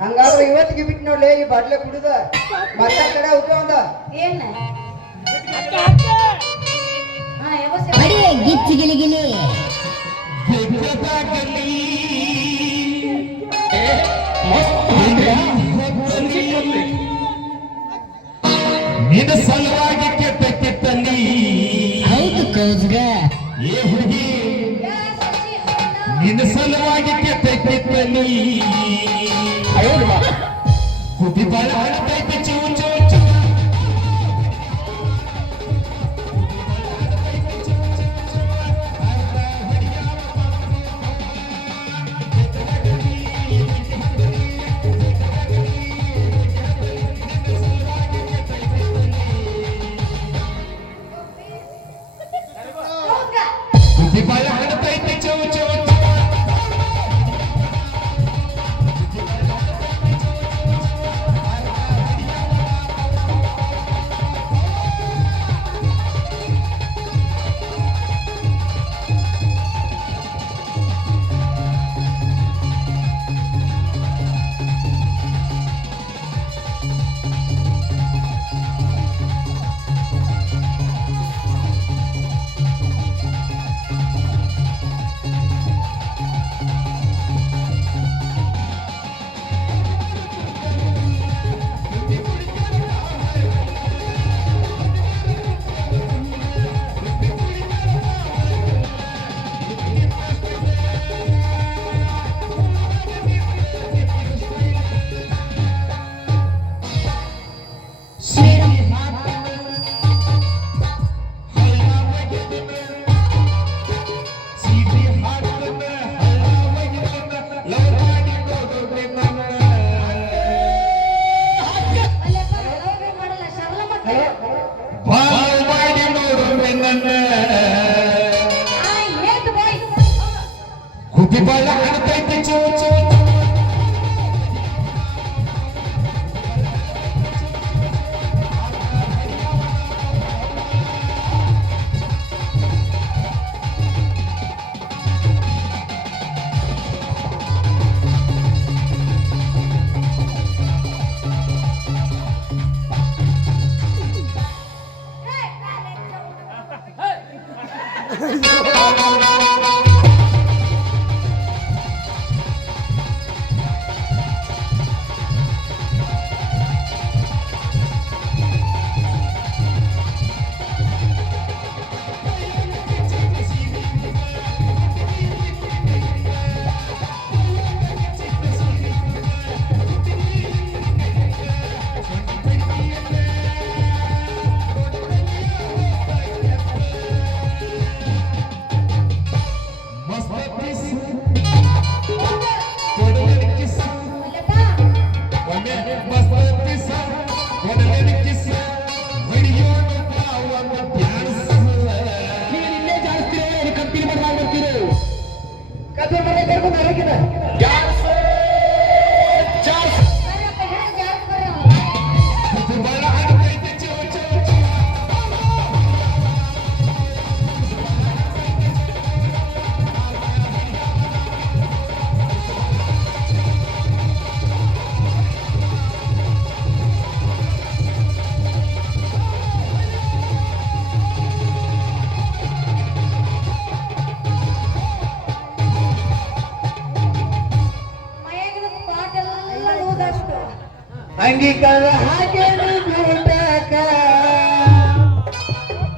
ಹಂಗಾದ್ರೆ ಇವತ್ತಿಗೆ ಬಿಟ್ಟು ನೋಡ್ಲಿ ಈ ಬಾಟ್ಲೆ ಕುಡಿದ ಮತ್ತೆ ಕಡೆ ಹೋಗ್ಯ ಒಂದ ಏನ ಗಿಚ್ಚಿ ಗಿಲಿ ಗಿಲಿ ನಿನ್ನ ಸಲುವಾಗಿ ಕೆಟ್ಟ ಕೆಟ್ಟಲ್ಲಿ ಹೌದು ಕೌಜ್ಗ ಏ ಹುಡುಗಿ ನಿನ್ನ ಸಲುವಾಗಿ ಕೆಟ್ಟ ಕೆಟ್ಟಲ್ಲಿ ಕುದಿ ಬಾಳ ಹಾಡ್ತೈತೆ ಚೂ ಚೂ ಚೂ ಕುದಿ ಬಾಳ ಹಾಡ್ತೈತೆ ಚೂ ಚೂ ಕುದಿ ಬಾಳ ಹಾಡ್ತೈತೆ ಚೂ ಚೂ ಅಂಗೀಕಾರ ಹಾಕೇನು ಗೂಟಕ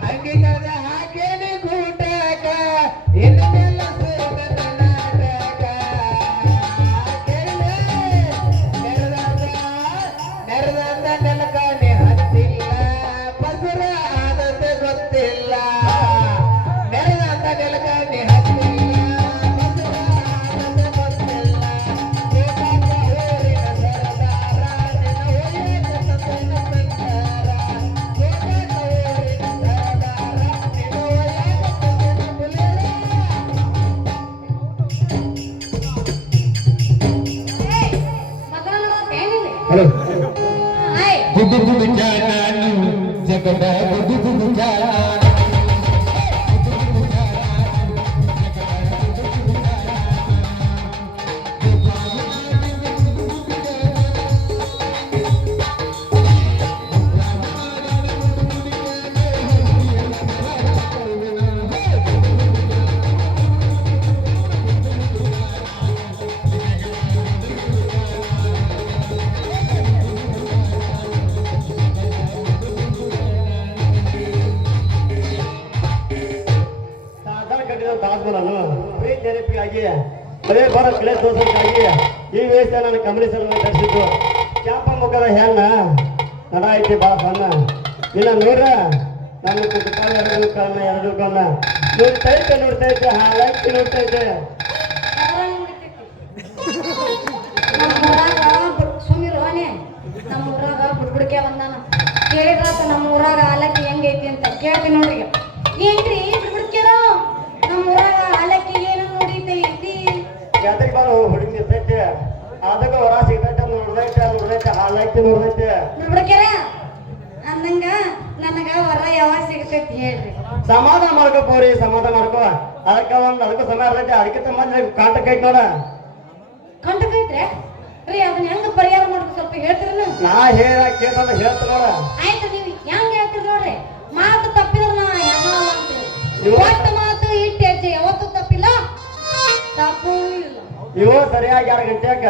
ಅಂಗೀಕಾರ ಹಾಕೇನು ಗೂಟಕ ಇನ್ನೆಲ್ಲ ಸೇರ್ದ ನಾಟಕ ನೆರೆದ ನೆಲಕಾನೆ ಹತ್ತಿಲ್ಲ ಬಸುರ ಆದತೆ ಗೊತ್ತಿಲ್ಲ ನೆರೆದ ನೆಲಕಾನೆ ಹತ್ತಿಲ್ಲ ಗುಡು ಜಾನು ಜಗದ ಗುಡು ಜಾನು ದೋಸಕ್ಕಾಗಿ ಬರೇ ಬರೋ ಕಿಳೆ ದೋಸಕ್ಕಾಗಿ ಈ ವೇಷ ನಾನು ಕಮಲೇಶ್ವರನ ಧರಿಸಿದ್ದು ಕ್ಯಾಪ ಮುಖದ ಹೆಣ್ಣ ನಡ ಐತಿ ಬಾ ಬಣ್ಣ ಇಲ್ಲ ನೋಡ್ರ ನನ್ನ ಕುಟುಂಬ ಎರಡು ಕಣ್ಣ ನೋಡ್ತೈತೆ ಹಾಳಾಗಿ ನೋಡ್ತೈತೆ ಸುಮಿರೋನೆ ನಮ್ಮ ಊರಾಗ ಬುಡ್ಬುಡ್ಕೆ ಬಂದಾನ ಕೇಳಿದ್ರಾತ ನಮ್ಮ ಊರಾಗ ಹಾಲಕ್ಕಿ ಹೆಂಗೈತಿ ಅಂತ ಕೇಳ್ತೀನಿ ನೋಡ್ರಿ ಏನ್ರಿ ಬುಡ್ಬುಡ್ಕೆರ ನಮ್ಮ ಊರಾಗ ಹಾಲಕ್ಕಿ ಏನು ನೋಡಿತೈತಿ ಜಾತ್ರೆಗೆ ಬಾರು ಹುಡುಗಿ ಇರ್ತೈತೆ ಅದಕ್ಕೆ ಹೊರ ಸಿಗ್ತೈತೆ ನೋಡ್ದೈತೆ ಹಾಳಾಗಿ ನೋಡ್ದೈತೆ ಬುಡ್ಬುಡ್ಕೆರ ಅಂದಂಗ ನನಗ ಹೊರ ಯಾವಾಗ ಸಿಗತೈತಿ ಹೇಳ್ರಿ ಸಮಾಧಾನ ಮಾಡ್ಕೋ ಪೋರಿ ಸಮಾಧಾನ ಮಾಡ್ಕೋ ಅದಕ್ಕೆ ಸಮಯ ಇರ್ತೈತೆ ಅದಕ್ಕೆ ಮೊದ್ಲು ಕಾಂಟಕ್ ಐತಿ ನೋಡ ಕಂಡಕೈತ್ರೆ ರೀ ಅದನ್ನ ಹೆಂಗ ಪರಿಹಾರ ಮಾಡ್ಬೇಕು ಸ್ವಲ್ಪ ಹೇಳ್ತೀರಲ್ಲ ನಾ ಕೇಳ್ತ ಹೇಳ್ತ ನೋಡ ಆಯ್ತು ನೀವು ಹೆಂಗ್ ಹೇಳ್ತೀರಿ ನೋಡ್ರಿ ಮಾತು ತಪ್ಪಿದ್ರ ನಾ ಹೆಣ್ಣ ಅಂತೀರಿ ನೀವು- ಒಟ್ಟ ಮಾತು ಇಟ್ಟು ಹೆಜ್ಜೆ ಯಾವತ್ತೂ ತಪ್ಪಿಲ್ಲ ತಪ್ಪೂ ಇಲ್ಲ ಇವು ಸರಿಯಾಗಿ 2 ಗಂಟೆಕ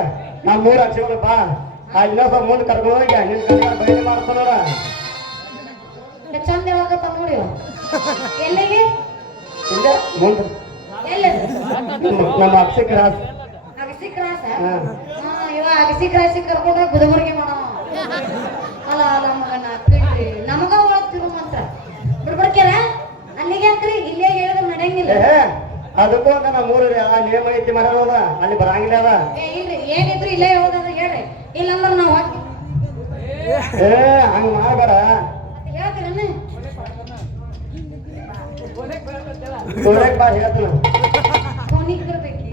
ನಾ 3 ಅಕ್ಷರ ಬಾ ಆ ಇನ್ನೊಬ್ಬ ಮುಂದೆ ಕರ್ಕೊಂಡು ಹೋಗಿ ನಿನ್ ಕಡೆ ಬಯಲು ಮಾಡ್ತಾನ ನೋಡ ಚಂದ ಯಾವಾಗತ್ತ ನೋಡಿ ಎಲ್ಲಿಗೆ ಇಲ್ಲೇ ಮುಂದೆ ಎಲ್ಲಿ ನಮ್ಮ ಅಕ್ಷರ ಕ್ರಾಸ್ ಅಗಸಿ ಕ್ರಾಸ ಹಾ. ಇವ ಅಗಸಿ ಕ್ರಾಸಿ ಕರ್ಕೊಂಡ್ರೆ ಗುದಮುರ್ಗಿ ಮಾಡೋ ಅಲ್ಲ ಅಲ್ಲ ಮಗನ ಪಿಂಡ್ರಿ ನಮಗ ಒಳಗ್ತಿರು ಮಾತ್ರ ಬಿಡ್ಬಿಡ್ಕ್ಯಾರ ಅಲ್ಲಿಗೆ ಅಂತ್ರಿ ಇಲ್ಲೇ ಹೇಳಿದ್ರೆ ನಡೆಯಂಗಿಲ್ಲ ಅದಕ್ಕೂ ಅಂತ ನಾ 3 ನೇಮ ಐತಿ ಮಾಡೋದ ಅಲ್ಲಿ ಬರಂಗಿಲ್ಲ ಅದ ಏ ಇಲ್ರಿ ಏನಿದ್ರು ಇಲ್ಲೇ ಹೋಗೋದ ಹೇಳ್ರಿ ಇಲ್ಲಂದ್ರ ನಾವು ಹಾಕಿ ಹಂಗ ಮಾಡಬೇಡ ಹೇಳ್ತೀರನ್ನ ತೋರಕ್ ಬಾ ಹೇಳ್ತಾನ ಫೋನಿಗೆ ಬರ್ಬೇಕಿ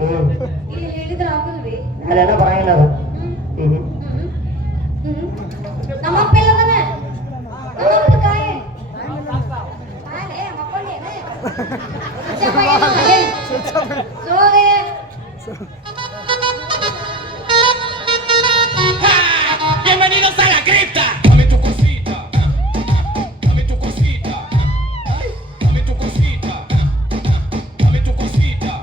ಇಲ್ಲಿ ಹೇಳಿದ್ರೆ ಆಗುಲ್ರಿ ಅಲ್ಲೆಲ್ಲ ಬರಂಗಿಲ್ಲ ಅದ ನಮ್ಮಪ್ಪ ಇಲ್ಲದನ ನಮ್ಮಪ್ಪ ಕಾಯಿ ಕಾಯಿ ಮಕ್ಕೊಂಡೇನ ಸೋಗೆ Bienvenidos a la cripta. Dame tu cosita. Dame tu cosita. Dame tu cosita. Dame tu cosita.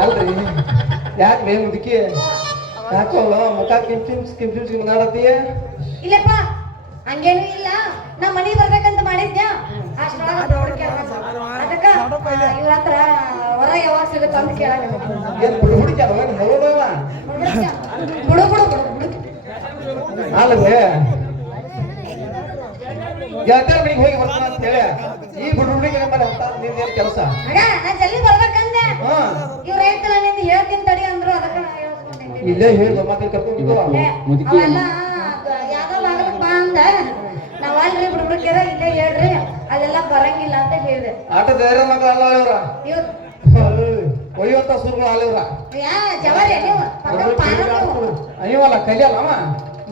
ಅಲ್ರಿ ಯಾಕೆ ಮೇ ಮುದುಕಿ ಯಾಕೋ ಮುಖ ಕಿಂಚಿಮ್ಸ್ ಮಾತಾಡತ್ತೀಯ ಇಲ್ಲಪ್ಪ ಹಂಗೇನು ಇಲ್ಲ ನಾ ಮನೆಗೆ ಬರ್ಬೇಕಂತ ಮಾಡಿದ್ಯಾ ಅದಕ್ಕ ಇವ್ರ ಹತ್ರ ಹೊರ ಯಾವಾಗ ಸಿಗುತ್ತೆ ಅಂತ ಕೇಳಾಕ ಏನ್ ಹುಡುಕ್ಯಾರ ನೋಡೋಣ ಬಿಡು ಬಿಡು ಬಿಡು ಬಿಡು ಅಲ್ಲೇ ಯಾಕೆ ಮನೆಗೆ ಹೋಗಿ ಬರ್ತಾನ ಅಂತ ಹೇಳಿ ಈ ಹುಡುಗಿಗೆ ನಮ್ಮಲ್ಲಿ ನಿಂದೇನು ಕೆಲಸ ಆಗ ನಾ ಜಲ್ದಿ ಬರ್ಬೇಕಂದೆ ಹಾ ಇವ್ರ ಐತಲ್ಲ ನಿಂದು ಹೇಳ್ತೀನಿ ತಡಿ ಅಂದ್ರು ಅದಕ್ಕ ನಾ ಹೇಳ್ಸ್ಕೊಂಡಿದ್ದೀನಿ ಇಲ್ಲೇ ಹೇಳಿ ಮಾತು ಕರ್ಕೊಂಡು ಅವೆಲ್ಲ ಯಾವ್ದೋ ಆಗಲಪ್ಪ ಅಂದ ನಾವ್ ಅಲ್ರಿ ಬಿಡ್ಬಿಡ್ತೀರ ಇಲ್ಲೇ ಹೇಳ್ರಿ ಅದೆಲ್ಲ ಬರಂಗಿಲ್ಲ ಅಂತ ಹೇಳಿದೆ ಆಟ ಧೈರ್ಯ ಮಕ್ಕಳು ಅಲ್ಲ ಇವ್ರ ಇವ್ರು ಒಯ್ಯುವಂತ ಸುರ್ಗಳು ಅಲ್ಲ ಇವ್ರ ಯಾ ಜವಾರಿ ನೀವು ಪಕ್ಕ ಪಾನ ನೀವು ಅಯ್ಯವಲ್ಲ ಕಲಿಯಲ್ಲವ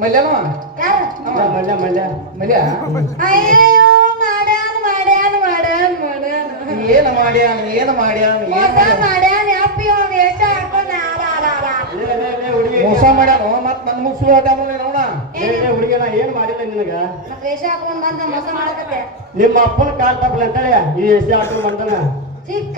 ಮಲ್ಯನವ ಯಾರು ಮಲ್ಯ ಮಲ್ಯ ಮಲ್ಯ ಅಯ್ಯೋ ಮಾಡ್ಯಾನ ಮಾಡ್ಯಾನ ಮಾಡ್ಯಾನ ಮಾಡ್ಯಾನ ಏನು ಮಾಡ್ಯಾನ ಏನು ಮಾಡ್ಯಾನ ಮೋಸ ಮಾಡ್ಯಾನ ಅಪ್ಪಿ ಅವ್ನು ಎಷ್ಟು ಹಾಕೊಂಡ ಹುಡುಗಿ ಮೋಸ ಮಾಡ್ಯಾನ ಮತ್ ನನ್ ಮುಗಿಸ್ಲು ನೋಡ ಹುಡುಗಿ ನಾ ಏನ್ ಮಾಡಿಲ್ಲ ನಿನಗ ಮತ್ತೆ ವೇಷ ಹಾಕೊಂಡ್ ಬಂದ ಮೋಸ ಮಾಡಕತ್ತೆ ನಿಮ್ಮ ಅಪ್ಪನ ಕಾಲ್ ತಪ್ಪಲ ಅಂತೇಳಿ ಈ ಎಷ್ಟೇ ಹಾಕೊಂಡು ಬಂದನ ಚಿಕ್ಕ